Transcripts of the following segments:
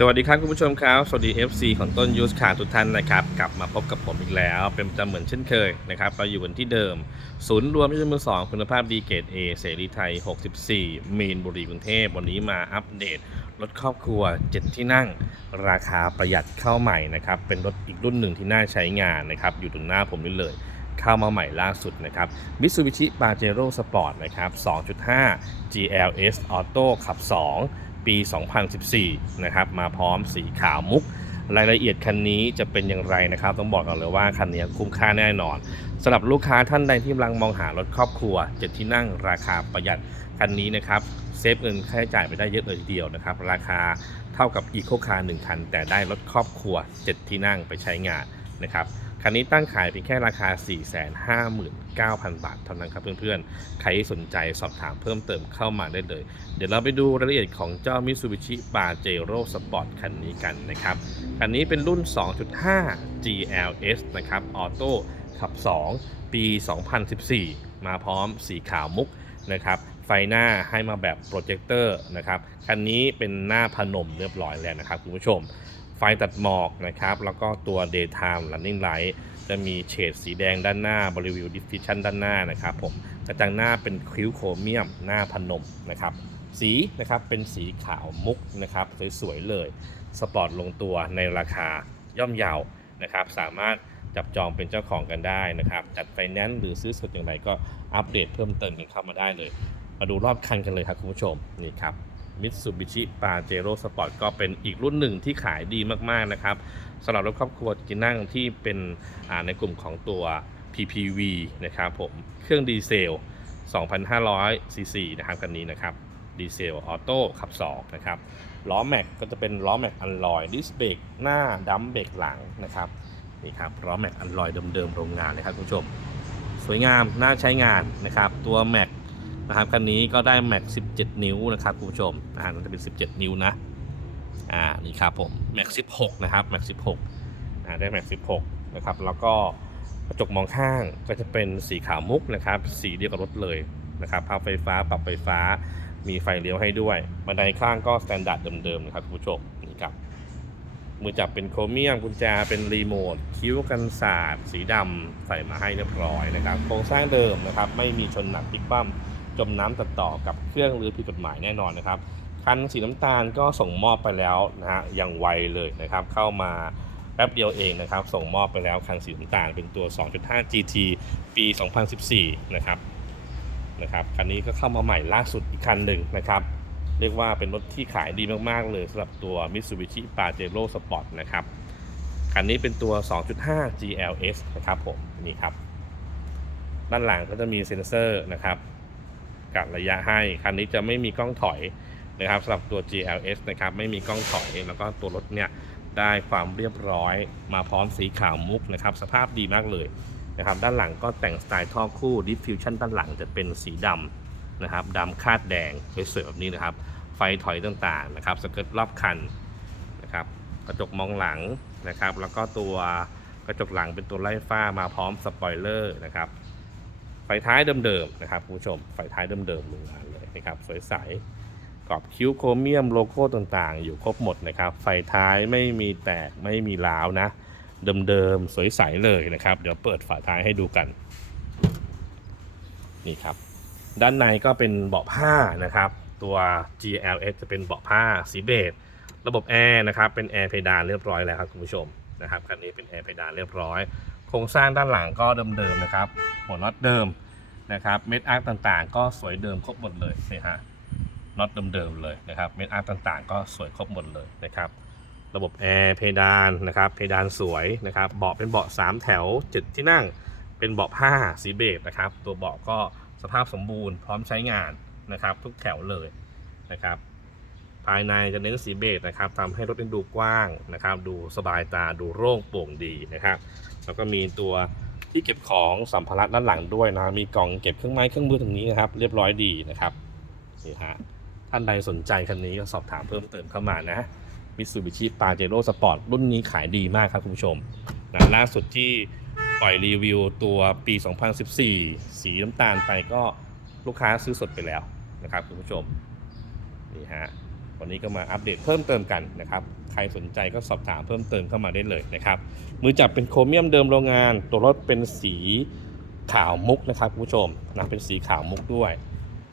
สวัสดีครับคุณผู้ชมครับ สวัสดี FC ของต้นยูสคาทุกท่านนะครับ กลับมาพบกับผมอีกแล้ว เป็นประจำเหมือนเช่นเคยนะครับเราอยู่กันที่เดิม ศูนย์รวมยนต์มือสองคุณภาพดีเกรด A เสรีไทย 64 มีนบุรีกรุงเทพวันนี้มาอัปเดตรถครอบครัว 7 ที่นั่ง ราคาประหยัดเข้าใหม่นะครับ เป็นรถอีกรุ่นหนึ่งที่น่าใช้งานนะครับ อยู่ตรงหน้าผมนี่เลยเข้ามาใหม่ล่าสุดนะครับ Mitsubishi Pajero Sport นะครับ 2.5 GLS Auto ขับ 2 ปี 2014 นะครับ มาพร้อมสีขาวมุก รายละเอียดคันนี้จะเป็นอย่างไรนะครับ ต้องบอกก่อนเลยว่าคันนี้คุ้มค่าแน่นอนสำหรับลูกค้าท่านใดที่กำลังมองหารถครอบครัว7ที่นั่งราคาประหยัดคันนี้นะครับเซฟเงินค่าใช้จ่ายไปได้เยอะเลยทีเดียวนะครับ ราคาเท่ากับอีโคคาร์หนึ่งคัน แต่ได้รถครอบครัว 7 ที่นั่งไปใช้งานนะครับ คันนี้ตั้งขายเพียงแค่ราคา 459,000 บาทเท่านั้นครับเพื่อนๆ ใครสนใจสอบถามเพิ่มเติมเข้ามาได้เลย เดี๋ยวเราไปดูรายละเอียดของเจ้า Mitsubishi Pajero Sport คันนี้กันนะครับ คันนี้เป็นรุ่น 2.5 GLS นะครับ ออโต้ขับ 2 ปี 2014 มาพร้อมสีขาวมุกนะครับไฟหน้าให้มาแบบโปรเจคเตอร์นะครับ คันนี้เป็นหน้าพนมเรียบร้อยแล้วนะครับคุณผู้ชม ไฟตัดหมอกนะครับ แล้วก็ตัว daytime running light จะมีเฉดสีแดงด้านหน้าบริวิวดิฟฟิชันด้านหน้านะครับผมกระจังหน้าเป็นคิ้วโครเมียมหน้าพนมนะครับ สีนะครับเป็นสีขาวมุกนะครับสวยๆเลย สปอร์ตลงตัวในราคาย่อมเยาวนะครับ สามารถจับจองเป็นเจ้าของกันได้นะครับ จัดไฟแนนซ์หรือซื้อสดอย่างไรก็อัปเดตเพิ่มเติมกันเข้ามาได้เลย มาดูรอบคันกันเลยครับคุณผู้ชมนี่ครับ Mitsubishi Pajero Sport ก็เป็นอีกรุ่นหนึ่งที่ขายดีมากๆนะครับสำหรับรถครอบครัวจีนั่งที่เป็นในกลุ่มของตัว PPV นะครับผมเครื่องดีเซล 2,500 ซีซีนะครับคันนี้นะครับดีเซลออโต้ขับ2นะครับล้อแม็กก็จะเป็นล้อแม็กอันลอยดิสเบรกหน้าดัมเบรกหลังนะครับนี่ครับล้อแม็กอันลอยเดิมๆโรงงานเลยครับคุณผู้ชม สวยงามน่าใช้งานนะครับตัวแม็ก นะครับคันนี้ก็ได้แม็ก17 นิ้วนะครับคุณผู้ชมอ่ามันจะเป็น 17 นิ้วนะอ่านี่ครับผมแม็ก16 นะครับแม็ก16อ่าได้แม็ก16 นะครับ แล้วก็กระจกมองข้างก็จะเป็นสีขาวมุกนะครับ สีเดียวกับรถเลยนะครับพับไฟฟ้าปรับไฟฟ้ามีไฟเลี้ยวให้ด้วย บันไดข้างก็สแตนดาร์ดเดิมๆนะครับคุณผู้ชมนี่ครับมือจับเป็นโครเมียมกุญแจเป็นรีโมทคิ้วกันศาสตร์สีดำใส่มาให้เรียบร้อยนะครับ โครงสร้างเดิมนะครับ ไม่มีชนหนักพลิกคว่ำ จมน้ำตัดต่อกับเครื่องหรือผิดกฎหมายแน่นอนนะครับ คันสีน้ำตาลก็ส่งมอบไปแล้วนะฮะอย่างไวเลยนะครับ เข้ามาแป๊บเดียวเองนะครับ ส่งมอบไปแล้วคันสีน้ำตาลเป็นตัว 2.5 GT ปี 2014 นะครับนะครับคันนี้ก็เข้ามาใหม่ล่าสุดอีกคันหนึ่งนะครับ เรียกว่าเป็นรถที่ขายดีมาก ๆ เลยสำหรับตัว Mitsubishi Pajero Sport นะครับ คันนี้เป็นตัว 2.5 GLS นะครับผม นี่ครับ ด้านหลังก็จะมีเซ็นเซอร์นะครับ กัดระยะให้ คันนี้จะไม่มีกล้องถอยนะครับสำหรับตัว GLS นะครับไม่มีกล้องถอยแล้วก็ตัวรถเนี่ยได้ความเรียบร้อยมาพร้อมสีขาวมุกนะครับสภาพดีมากเลยนะครับด้านหลังก็แต่งสไตล์ท่อคู่ Diffusion ด้านหลังจะเป็นสีดำนะครับดำคาดแดงสวยๆแบบนี้นะครับ ไฟถอยต่างๆนะครับสเกิร์ตรอบคันนะครับกระจกมองหลังนะครับ แล้วก็ตัวกระจกหลังเป็นตัวไล่ฟ้ามาพร้อมสปอยเลอร์นะครับ ไฟท้ายเดิมๆนะครับคุณผู้ชมไฟท้ายเดิมๆโรงงานเลยนะครับสวยใสกรอบคิ้วโครเมียมโลโก้ต่างๆ อยู่ครบหมดนะครับ ไฟท้ายไม่มีแตกไม่มีร้าวนะ เดิมๆสวยใสเลยนะครับ เดี๋ยวเปิดฝาท้ายให้ดูกัน นี่ครับ ด้านในก็เป็นเบาะผ้านะครับ ตัว GLS จะเป็นเบาะผ้าสีเบจระบบแอร์นะครับเป็นแอร์เพดานเรียบร้อยแล้วครับคุณผู้ชมนะครับคันนี้เป็นแอร์เพดานเรียบร้อย โครงสร้างด้านหลังก็เดิมๆนะครับ หัวน็อตเดิมนะครับเม็ดอาร์คต่างๆ ก็สวยเดิมครบหมดเลยนี่ฮะน็อตเดิมๆเลยนะครับเม็ดอาร์คต่างๆ ก็สวยครบหมดเลยนะครับระบบแอร์เพดานนะครับเพดานสวยนะครับเบาะเป็นเบาะ 3 แถว 7 ที่นั่งเป็นเบาะผ้าสีเบจนะครับตัวเบาะก็สภาพสมบูรณ์พร้อมใช้งานนะครับทุกแถวเลยนะครับภายในจะเน้นสีเบจนะครับทำให้รถดูกว้างนะครับ ดูสบายตาดูโล่งโปร่งดีนะครับ แล้วก็มีตัว ที่เก็บของสัมภาระด้านหลังด้วยนะมีกล่องเก็บเครื่องไม้เครื่องมือตรงนี้นะครับ เรียบร้อยดีนะครับนี่ฮะท่านใดสนใจคันนี้ก็สอบถามเพิ่มเติมเข้ามานะมิตซูบิชิปาเจโร่สปอร์ตรุ่นนี้ขายดีมากครับคุณผู้ชมนะล่าสุดที่ปล่อยรีวิวตัวปี 2014 สีน้ำตาลไปก็ลูกค้าซื้อสดไปแล้วนะครับคุณผู้ชมนี่ฮะ วันนี้ก็มาอัปเดตเพิ่มเติมกันนะครับ ใครสนใจก็สอบถามเพิ่มเติมเข้ามาได้เลยนะครับ มือจับเป็นโครเมียมเดิมโรงงาน ตัวรถเป็นสีขาวมุกนะครับคุณผู้ชมนะเป็นสีขาวมุกด้วย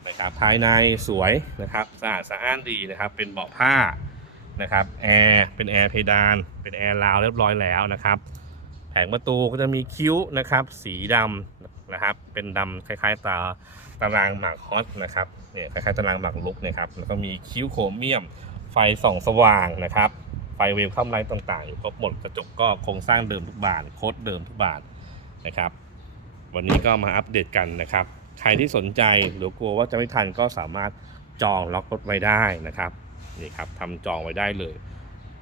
นะครับ ภายในสวยนะครับสะอาดสะอ้านดีนะครับ เป็นเบาะผ้านะครับแอร์เป็นแอร์เพดาน เป็นแอร์ราวเรียบร้อยแล้วนะครับแผงประตูก็จะมีคิ้วนะครับ สีดำนะครับ เป็นดำคล้ายๆตาตารางหมากฮอตนะครับ เนี่ยคล้ายๆตารางหมากลุกนะครับแล้วก็มีคิ้วโครเมียม ไฟส่องสว่างนะครับ ไฟเวลคัมไลท์ต่างๆอยู่ครบหมดกระจกก็โครงสร้างเดิมทุกบานโค้ดเดิมทุกบานนะครับ วันนี้ก็มาอัปเดตกันนะครับ ใครที่สนใจหรือกลัวว่าจะไม่ทันก็สามารถจองล็อกรถไว้ได้นะครับนี่ครับทำจองไว้ได้เลย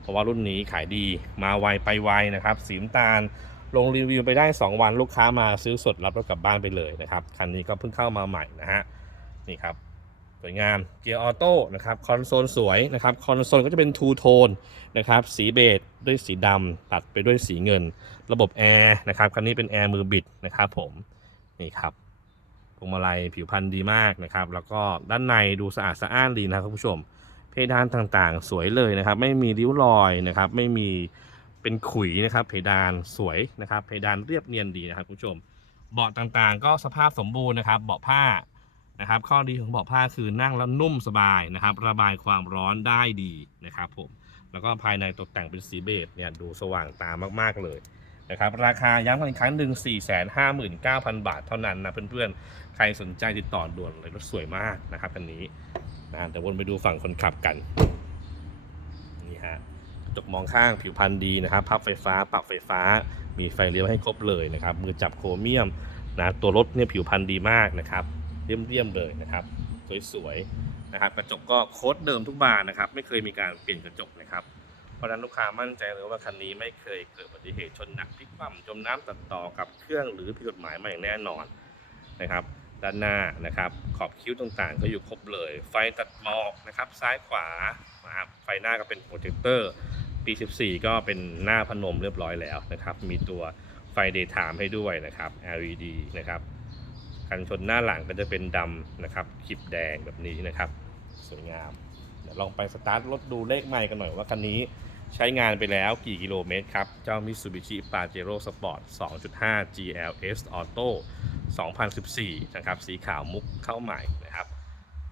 เพราะว่ารุ่นนี้ขายดีมาไวไปไวนะครับสีน้ำตาลลงรีวิวไปได้ 2 วันลูกค้ามาซื้อสดรับรถกลับบ้านไปเลยนะครับ คันนี้ก็เพิ่งเข้ามาใหม่นะฮะนี่ครับ วยงามเกียร์ออโต้นะครับคอนโซลสวยนะครับคอนโซลก็จะเป็นทูโทนนะครับสีเบจด้วยสีดำตัดไปด้วยสีเงิน ระบบแอร์นะครับคันนี้เป็นแอร์มือบิดนะครับผมนี่ครับพวงมาลัยผิวพรรณดีมากนะครับแล้วก็ด้านในดูสะอาดสะอ้านดีนะครับคุณผู้ชม เพดานต่างๆ สวยเลยนะครับ ไม่มีริ้วรอยนะครับ ไม่มีเป็นขุยนะครับเพดานสวยนะครับเพดานเรียบเนียนดีนะครับคุณผู้ชม เบาะต่างๆ ก็สภาพสมบูรณ์นะครับ เบาะผ้า นะครับ ข้อดีของเบาะผ้าคือนั่งแล้วนุ่มสบายนะครับ ระบายความร้อนได้ดีนะครับผมแล้วก็ภายในตกแต่งเป็นสีเบจเนี่ยดูสว่างตามากๆเลยนะครับราคาย้ำกันอีกครั้งหนึ่ง459,000 บาทเท่านั้นนะเพื่อนๆ ใครสนใจติดต่อด่วนเลยรถสวยมากนะครับคันนี้นะแต่วนไปดูฝั่งคนขับกันนี่ฮะกระจกมองข้างผิวพรรณดีนะครับพับไฟฟ้าปรับไฟฟ้า มีไฟเลี้ยวให้ครบเลยนะครับมือจับโครเมียมนะตัวรถเนี่ยผิวพรรณดีมากนะครับ เรียมๆเลยนะครับ สวยๆนะครับ กระจกก็โค้ดเดิมทุกบานนะครับ ไม่เคยมีการเปลี่ยนกระจกนะครับ เพราะนั้นลูกค้ามั่นใจเลยว่าคันนี้ไม่เคยเกิดอุบัติเหตุชนหนักพลิกคว่ำจมน้ำตัดต่อกับเครื่องหรือผิดกฎหมายมาอย่างแน่นอนนะครับ ด้านหน้านะครับ ขอบคิ้วต่างๆ ก็อยู่ครบเลย ไฟตัดหมอกนะครับ ซ้ายขวานะครับไฟหน้าก็เป็นโปรเจคเตอร์ปี 14 ก็เป็นหน้าพนมเรียบร้อยแล้วนะครับ มีตัวไฟ daytime ให้ด้วยนะครับ LED นะครับ กันชนหน้าหลังก็จะเป็นดำนะครับขีบแดงแบบนี้นะครับ สวยงาม เดี๋ยวลองไปสตาร์ทรถดูเลขไมล์กันหน่อยว่าคันนี้ใช้งานไปแล้วกี่กิโลเมตรครับ เจ้า Mitsubishi Pajero Sport 2.5 GLS Auto 2014 นะครับ สีขาวมุกเข้าใหม่นะครับ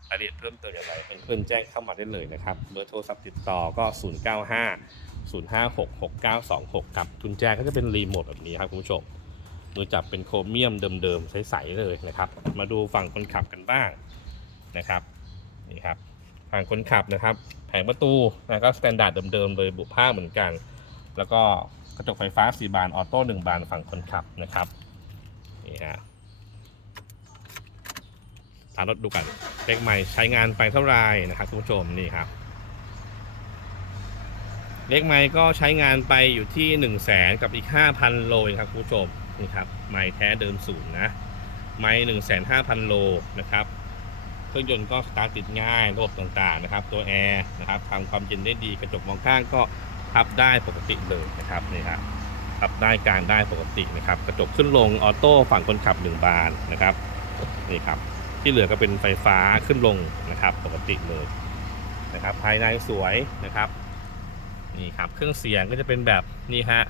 รายละเอียดเพิ่มเติมอย่างไรเพื่อนๆแจ้งเข้ามาได้เลยนะครับ เบอร์โทรศัพท์ติดต่อก็ 095 056 6926กับทุนแจก็จะเป็นรีโมทแบบนี้ครับคุณผู้ชม มือจับเป็นโครเมียมเดิมๆใสๆเลยนะครับ มาดูฝั่งคนขับกันบ้างนะครับนี่ครับฝั่งคนขับนะครับ แผงประตูนะก็สแตนดาร์ดเดิมๆเลยบุผ้าเหมือนกัน แล้วก็กระจกไฟฟ้า4บานออโต้1บานฝั่งคนขับนะครับนี่ฮะตามรถดูกันเลขใหม่ใช้งานไปเท่าไหรนะครับคุณผู้ชมนี่ครับเลขไม้ก็ใช้งานไปอยู่ที่ 1 0 0 0 0แสนกับอีก 5,000 โลครับคุณผู้ชม นี่ครับไม้แท้เดิมศูนย์นะไม้1 5 0 0 0โลนะครับเครื่องยนต์ก็สตาร์ทติดง่ายระบบต่างๆนะครับ ตัวแอร์นะครับทำความเย็นได้ดีกระจกมองข้างก็พับได้ปกติเลยนะครับนี่ครับพับได้กลางได้ปกตินะครับ กระจกขึ้นลงออโต้ฝั่งคนขับ1บานนะครับนี่ครับที่เหลือก็เป็นไฟฟ้าขึ้นลงนะครับปกติเลยนะครับ ภายในสวยนะครับนี่ครับเครื่องเสียงก็จะเป็นแบบนี่ฮะ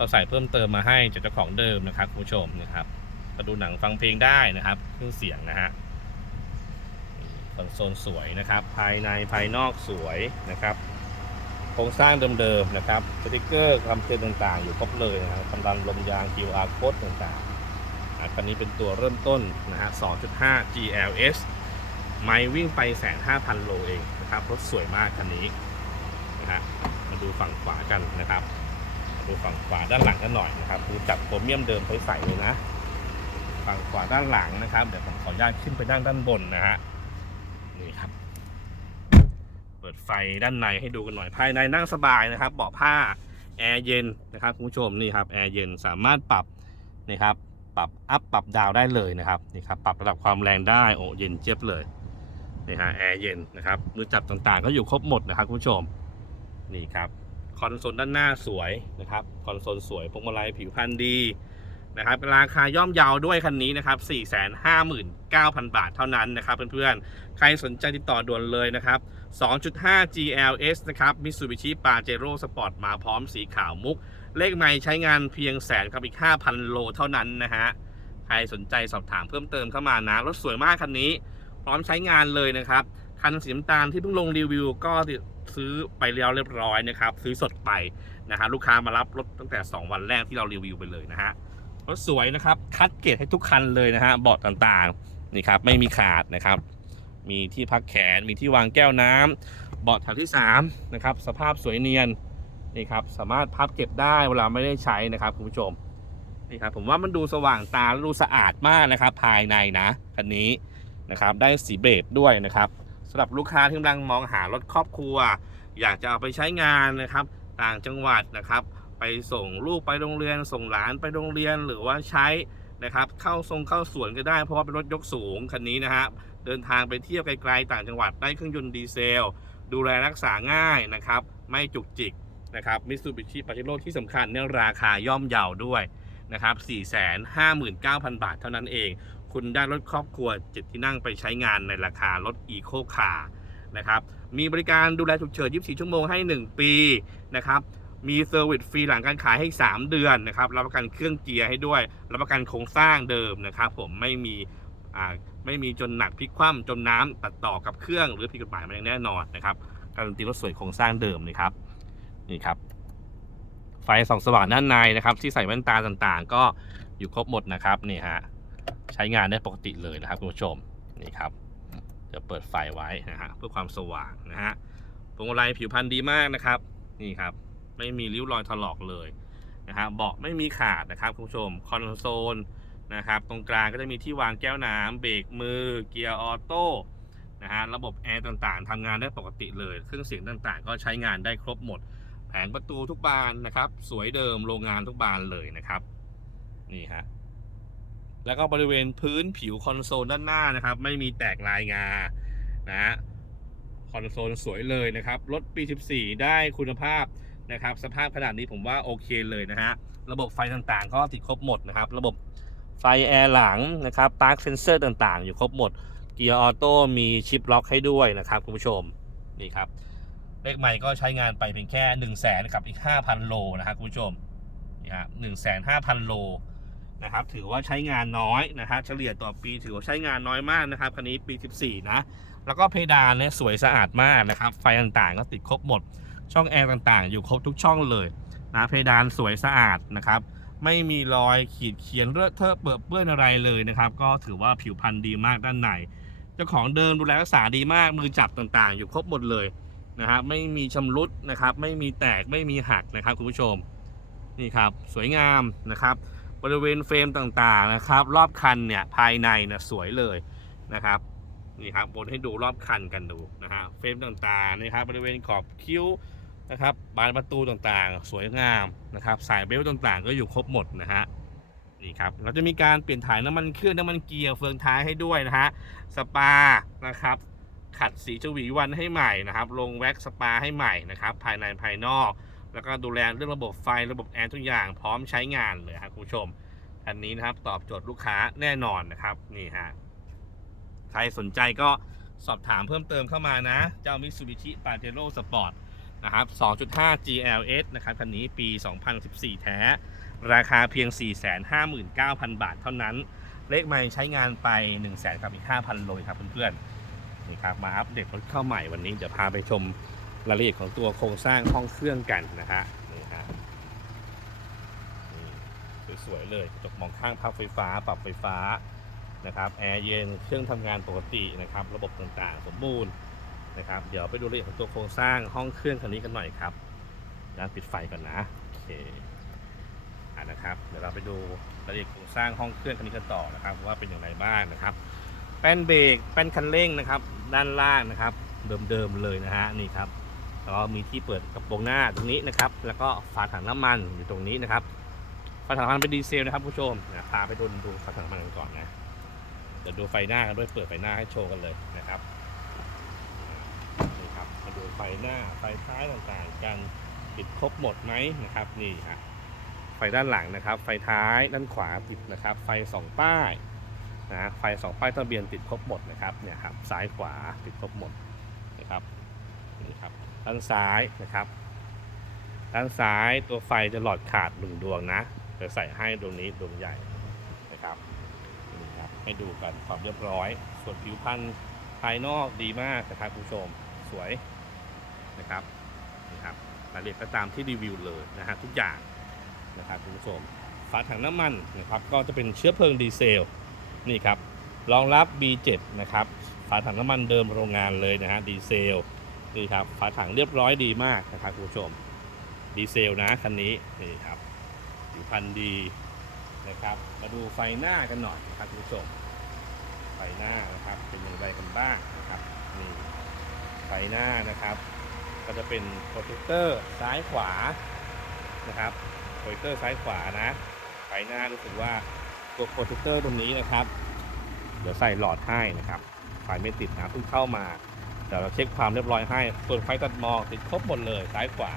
เขาใส่เพิ่มเติมมาให้จากเจ้าของเดิมนะครับคุณผู้ชมนะครับก็ดูหนังฟังเพลงได้นะครับเครื่องเสียงนะฮะคอนโซลสวยนะครับ ภายในภายนอกสวยนะครับโครงสร้างเดิมๆนะครับสติกเกอร์คำเตือนต่างๆ อยู่ครบเลยนะครับกำลังลมยาง QR code ต่างๆอันนี้เป็นตัวเริ่มต้นนะฮะ 2.5 GLS ไม่วิ่งไปแสนห้าพันโลเองนะครับรถสวยมากคันนี้นะฮะมาดูฝั่งขวากันนะครับ ดูฝั่งขวาด้านหลังกันหน่อยนะครับดูจับโครเมียมเดิมใสๆเลยนะฝั่งขวาด้านหลังนะครับ เดี๋ยวผมขออนุญาตขึ้นไปด้านด้านบนนะฮะนี่ครับ เปิดไฟด้านในให้ดูกันหน่อยภายในนั่งสบายนะครับเบาะผ้าแอร์เย็นนะครับคุณผู้ชมนี่ครับแอร์เย็นสามารถปรับนะครับปรับอัพปรับดาวได้เลยนะครับนี่ครับปรับระดับความแรงได้โอ้เย็นเจี๊ยบเลยนี่ฮะแอร์เย็นนะครับมือจับต่างๆ ก็อยู่ครบหมดนะครับคุณผู้ชมนี่ครับ คอนโซลด้านหน้าสวยนะครับคอนโซลสวยพวงมาลัยผิวพรรณดีนะครับราคาย่อมเยาวด้วยคันนี้นะครับ 459,000 บาทเท่านั้นนะครับเพื่อนๆ ใครสนใจติดต่อด่วนเลยนะครับ 2.5 GLS นะครับ Mitsubishi Pajero Sport มาพร้อมสีขาวมุก เลขใหม่ใช้งานเพียงแสนครับอีก 5,000 โลเท่านั้นนะฮะ ใครสนใจสอบถามเพิ่มเติมเข้ามานะ รถสวยมากคันนี้ พร้อมใช้งานเลยนะครับ คันสีน้ำตาลที่เพิ่งลงรีวิวก็ ซื้อไปแล้วเรียบร้อยนะครับ ซื้อสดไปนะฮะลูกค้ามารับรถตั้งแต่ 2 วันแรกที่เรารีวิวไปเลยนะฮะรถสวยนะครับ คัดเกรดให้ทุกคันเลยนะฮะเบาะต่างๆนี่ครับไม่มีขาดนะครับ มีที่พักแขนมีที่วางแก้วน้ำเบาะแถวที่3นะครับสภาพสวยเนียนนี่ครับสามารถพับเก็บได้เวลาไม่ได้ใช้นะครับคุณผู้ชมนี่ครับผมว่ามันดูสว่างตาและดูสะอาดมากนะครับ ภายในนะคันนี้นะครับได้สีเบจด้วยนะครับ สำหรับลูกค้าที่กำลังมองหารถครอบครัว อยากจะเอาไปใช้งานนะครับ ต่างจังหวัดนะครับ ไปส่งลูกไปโรงเรียน ส่งหลานไปโรงเรียนหรือว่าใช้นะครับ เข้าทรงเข้าสวนก็ได้เพราะว่าเป็นรถยกสูงคันนี้นะฮะเดินทางไปเที่ยวไกลๆต่างจังหวัดได้เครื่องยนต์ดีเซล ดูแลรักษาง่ายนะครับ ไม่จุกจิกนะครับมิตซูบิชิปาเจโร่ที่สำคัญเนี่ยราคาย่อมเยาด้วยนะครับ459,000 บาทเท่านั้นเอง คุณได้รถครอบครัวจิตที่นั่งไปใช้งานในราคารถอีโคคาร์นะครับมีบริการดูแลฉุกเฉิน 24 ชั่วโมงให้ 1 ปีนะครับมีเซอร์วิสฟรีหลังการขายให้ 3 เดือนนะครับรับประกันเครื่องเจียร์ให้ด้วย รับประกันโครงสร้างเดิมนะครับ ผมไม่มีไม่มีจนหนักพลิกคว่ำจมน้ำตัดต่อกับเครื่องหรือผิดกฎหมายมาอย่างแน่นอนนะครับการันตีรถสวยโครงสร้างเดิมนะครับนี่ครับ ไฟส่องสว่างด้านในนะครับ ที่ใส่แว่นตาต่างๆ ก็อยู่ครบหมดนะครับนี่ฮะ ใช้งานได้ปกติเลยนะครับคุณผู้ชมนี่ครับเดี๋ยวเปิดไฟไว้นะฮะเพื่อความสว่างนะฮะพวงมาลัยผิวพรรณดีมากนะครับนี่ครับไม่มีริ้วรอยถลอกเลยนะฮะเบาะไม่มีขาดนะครับคุณผู้ชมคอนโซลนะครับตรงกลางก็จะมีที่วางแก้วน้ำเบรกมือ เกียร์ออโต้นะฮะระบบแอร์ต่างๆทำงานได้ปกติเลยเครื่องเสียงต่างๆ ก็ใช้งานได้ครบหมด แผงประตูทุกบานนะครับ สวยเดิมโรงงานทุกบานเลยนะครับ นี่ฮะ แล้วก็บริเวณพื้นผิวคอนโซลด้านหน้านะครับ ไม่มีแตกลายงานะฮะคอนโซลสวยเลยนะครับ รถปี 14 ได้คุณภาพนะครับ สภาพขนาดนี้ผมว่าโอเคเลยนะฮะ ระบบไฟต่างๆ ก็ติดครบหมดนะครับ ระบบไฟแอร์หลังนะครับ ปาร์คเซนเซอร์ต่างๆ อยู่ครบหมด เกียร์ออโต้มีชิปล็อกให้ด้วยนะครับคุณผู้ชม นี่ครับ เลขใหม่ก็ใช้งานไปเพียงแค่ 1 0 0 0 0แสนกับอีก 5,000 โลนะครับคุณผู้ชม นี่ฮะหนึ่งแสนห้าพันโล นะครับ ถือว่าใช้งานน้อยนะฮะเฉลี่ยต่อปีถือว่าใช้งานน้อยมากนะครับคันนี้ปี 14 นะ แล้วก็เพดานเนี่ยสวยสะอาดมากนะครับ ไฟต่างๆ ก็ติดครบหมด ช่องแอร์ต่างๆ อยู่ครบทุกช่องเลยนะเพดานสวยสะอาดนะครับไม่มีรอยขีดเขียนเลอะเทอะเปื้อนเปื้อนอะไรเลยนะครับ ก็ถือว่าผิวพรรณดีมากด้านในเจ้าของเดิมดูแลรักษาดีมากมือจับต่างๆ อยู่ครบหมดเลยนะฮะไม่มีชำรุดนะครับ ไม่มีแตกไม่มีหักนะครับคุณผู้ชมนี่ครับ สวยงามนะครับ บริเวณเฟรมต่างๆนะครับ รอบคันเนี่ยภายในนะสวยเลยนะครับนี่ครับบนให้ดูรอบคันกันดูนะฮะเฟรมต่างๆนะครับบริเวณขอบคิ้วนะครับบานประตูต่างๆ สวยงามนะครับ สายเบลต์ต่างๆ ก็อยู่ครบหมดนะฮะนี่ครับเราจะมีการเปลี่ยนถ่ายน้ำมันเครื่องน้ำมันเกียร์เฟืองท้ายให้ด้วยนะฮะสปานะครับขัดสีชวีวันให้ใหม่นะครับ ลงแว็กสปาให้ใหม่นะครับ ภายในภายนอก แล้วก็ดูแลเรื่องระบบไฟระบบแอร์ทุกอย่างพร้อมใช้งานเลยครับคุณผู้ชม อันนี้นะครับตอบโจทย์ลูกค้าแน่นอนนะครับนี่ฮะใครสนใจก็สอบถามเพิ่มเติมเข้ามานะ เจ้า Mitsubishi Pajero Sport นะครับ 2.5 GLS นะครับคันนี้ปี 2014 แท้ ราคาเพียง 459,000 บาทเท่านั้น เลขไม่ใช้งานไป1 0 0 0 0กับอีก 5,000 โลครับเพื่อนๆนี่ครับ มาอัปเดตรถเข้าใหม่วันนี้ เดี๋ยวพาไปชม รายละเอียดของตัวโครงสร้างห้องเครื่องกันนะฮะนี่ฮะสวยๆเลยกระจกมองข้างพับไฟฟ้า ปรับไฟฟ้านะครับแอร์เย็นเครื่องทำงานปกตินะครับ ระบบต่างๆ สมบูรณ์นะครับ เดี๋ยวไปดูรายละเอียดของตัวโครงสร้างห้องเครื่องคันนี้กันหน่อยครับนะปิดไฟก่อนนะโอเคอ่านะครับ เดี๋ยวเราไปดูรายละเอียดโครงสร้างห้องเครื่องคันนี้กันต่อนะครับ ว่าเป็นอย่างไรบ้างนะครับ แป้นเบรกแป้นคันเร่งนะครับ ด้านล่างนะครับ เดิมๆเลยนะฮะนี่ครับ ก็มีที่เปิดกระโปรงหน้าตรงนี้นะครับ แล้วก็ฝาถังน้ำมันอยู่ตรงนี้นะครับฝาถังน้ำมันเป็นดีเซลนะครับผู้ชมนะพาไปดูดูฝาถังน้ำมันกันก่อนนะเดี๋ยวดูไฟหน้ากันด้วยเปิดไฟหน้าให้โชว์กันเลยนะครับนี่ครับมาดูไฟหน้าไฟท้ายต่างๆ กันติดครบหมดไหมนะครับนี่ฮะไฟไฟด้านหลังนะครับ ไฟท้ายด้านขวาติดนะครับ ไฟสองป้ายนะไฟสองป้ายทะเบียนติดครบหมดนะครับเนี่ยครับซ้ายขวาติดครบหมดนะครับนี่ครับ ด้านซ้ายนะครับ ด้านซ้ายตัวไฟจะหลอดขาดหนึ่งดวงนะจะใส่ให้ดวงนี้ดวงใหญ่นะครับนี่ครับให้ดูกันความเรียบร้อย ส่วนผิวพรรณภายนอกดีมากนะครับคุณผู้ชมสวยนะครับนี่ครับรายละเอียดก็ตามที่รีวิวเลยนะฮะทุกอย่างนะครับคุณผู้ชมฝาถังน้ำมันนะครับก็จะเป็นเชื้อเพลิงดีเซลนี่ครับรองรับ B7 นะครับฝาถังน้ำมันเดิมโรงงานเลยนะฮะดีเซล นี่ครับฝาถังเรียบร้อยดีมากนะครับคุณผู้ชมดีเซลนะคันนี้นี่ครับผิวพรรณดีนะครับ มาดูไฟหน้ากันหน่อยนะครับคุณผู้ชมไฟหน้านะครับเป็นอย่างไรกันบ้างนะครับนี่ไฟหน้านะครับ ก็จะเป็นโปรเจคเตอร์ซ้ายขวานะครับโปรเจคเตอร์ซ้ายขวานะไฟหน้ารู้สึกว่าตัวโปรเจคเตอร์ตรงนี้นะครับ เดี๋ยวใส่หลอดให้นะครับไฟไม่ติดนะเพิ่งเข้ามา เดี๋ยวเราเช็คความเรียบร้อยให้ ส่วนไฟตัดหมอกติดครบหมดเลยซ้ายขวา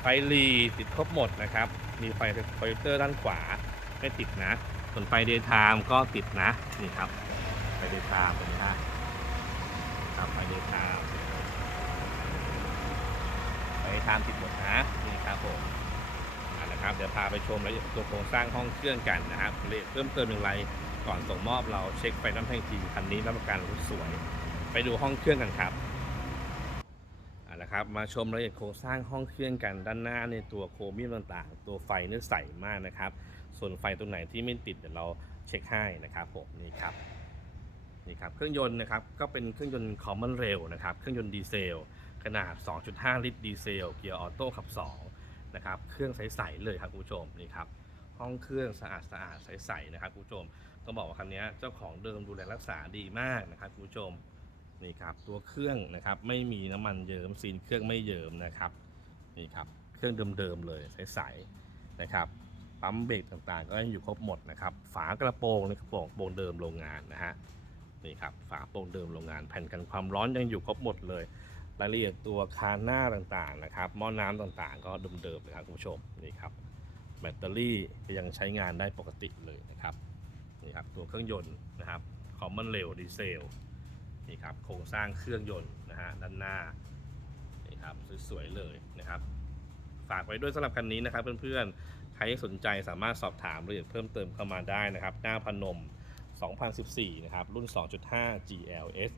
ไฟรีติดครบหมดนะครับ มีไฟโปรเจคเตอร์ด้านขวาไม่ติดนะ ส่วนไฟเดย์ไทม์ก็ติดนะ นี่ครับ ไฟเดย์ไทม์เป็นนะครับไฟเดย์ไทม์ไฟเดย์ไทม์ติดหมดนะ นี่ครับผมอ่านะครับ เดี๋ยวพาไปชมรายละเอียดตัวโครงสร้างห้องเครื่องกันนะครับเอียดเพิ่มเติมอย่างไรก่อนส่งมอบเราเช็คไฟน้ำแท่งจริงคันนี้รับประกันรถสวย ไปดูห้องเครื่องกันครับเอาละครับมาชมรายละเอียดโครงสร้างห้องเครื่องกันด้านหน้าในตัวโครเมียมต่างๆ ตัวไฟเนี่ใสมากนะครับ ส่วนไฟตรงไหนที่ไม่ติดเดี๋ยวเราเช็คให้นะครับผมนี่ครับนี่ครับเครื่องยนต์นะครับก็เป็นเครื่องยนต์คอมมอนเรลนะครับเครื่องยนต์ดีเซลขนาด 2.5 ลิตรดีเซลเกียร์ออโต้ขับ2นะครับเครื่องใสๆเลยครับคุณผู้ชมนี่ครับห้องเครื่องสะอาดสะอาดใสๆนะครับคุณผู้ชมต้องบอกว่าคันนี้เจ้าของเดิมดูแลรักษาดีมากนะครับคุณผู้ชม นี่ครับตัวเครื่องนะครับไม่มีน้ำมันเยิม้มซีนเครื่องไม่เยิมนะครับนี่ครับเครื่องเดิมๆเลยใสๆนะครับปั๊มเบรกต่างๆ ก็ยังอยู่ครบหมดนะครับฝากระโปรงนี่กระโปรงโปรงเดิมโรงงานนะฮะนี่ครับฝาโปรงเดิมโรงงานแผ่นกันความร้อนยังอยู่ครบหมดเลย รายละเอียดตัวคานหน้าต่างๆนะครับหม้อน้ำต่างๆ ก็เดิมๆนะครับคุณผู้ชมนี่ครับแบตเตอรี่ก็ยังใช้งานได้ปกติเลยนะครับนี่ครับตัวเครื่องยนต์นะครับคอมมอนเรลดีเซล นี่ครับโครงสร้างเครื่องยนต์นะฮะด้านหน้านี่ครับสวยๆเลยนะครับ ฝากไว้ด้วยสำหรับคันนี้นะครับเพื่อนๆใครที่สนใจสามารถสอบถามรายละเอียดเพิ่มเติมเข้ามาได้นะครับ หน้าพนม 2014 นะครับ รุ่น 2.5 GLS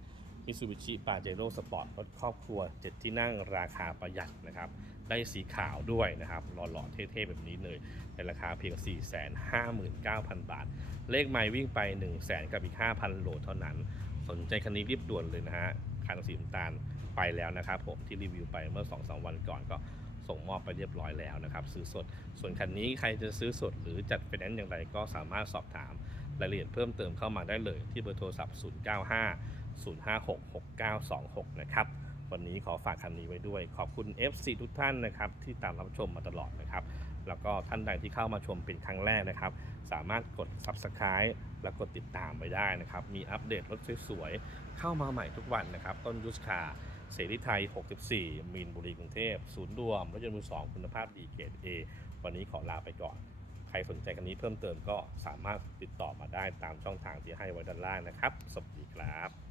Mitsubishi Pajero Sport รถครอบครัว 7 ที่นั่งราคาประหยัดนะครับ ได้สีขาวด้วยนะครับ หล่อๆเท่ๆ แบบนี้เลย ในราคาเพียง 459,000 บาท เลขไมล์วิ่งไป 1 0 0 0 0แกับอีก 5,000 โหลเท่านั้น สนใจคันนี้รีบด่วนเลยนะฮะคันสีน้ำตาลไปแล้วนะครับผมที่รีวิวไปเมื่อ2-3วันก่อนก็ส่งมอบไปเรียบร้อยแล้วนะครับ ซื้อสด ส่วนคันนี้ใครจะซื้อสดหรือจัดไฟแนนซ์อย่างไรก็สามารถสอบถามรายละเอียดเพิ่มเติมเข้ามาได้เลยที่เบอร์โทรศัพท์ 095 056 6926 นะครับ วันนี้ขอฝากคันนี้ไว้ด้วย ขอบคุณ FC ทุกท่านนะครับที่ตามรับชมมาตลอดนะครับ แล้วก็ท่านใดที่เข้ามาชมเป็นครั้งแรกนะครับ สามารถกด Subscribe และกดติดตามไปได้นะครับ มีอัปเดตรถสวยๆเข้ามาใหม่ทุกวันนะครับ ต้นยุสคาเสรีไทย 64 มีนบุรีกรุงเทพ ศูนย์รวมรถยนต์มือสองคุณภาพดีเกรด A วันนี้ขอลาไปก่อน ใครสนใจคันนี้เพิ่มเติมก็สามารถติดต่อมาได้ตามช่องทางที่ให้ไว้ด้านล่างนะครับ สวัสดีครับ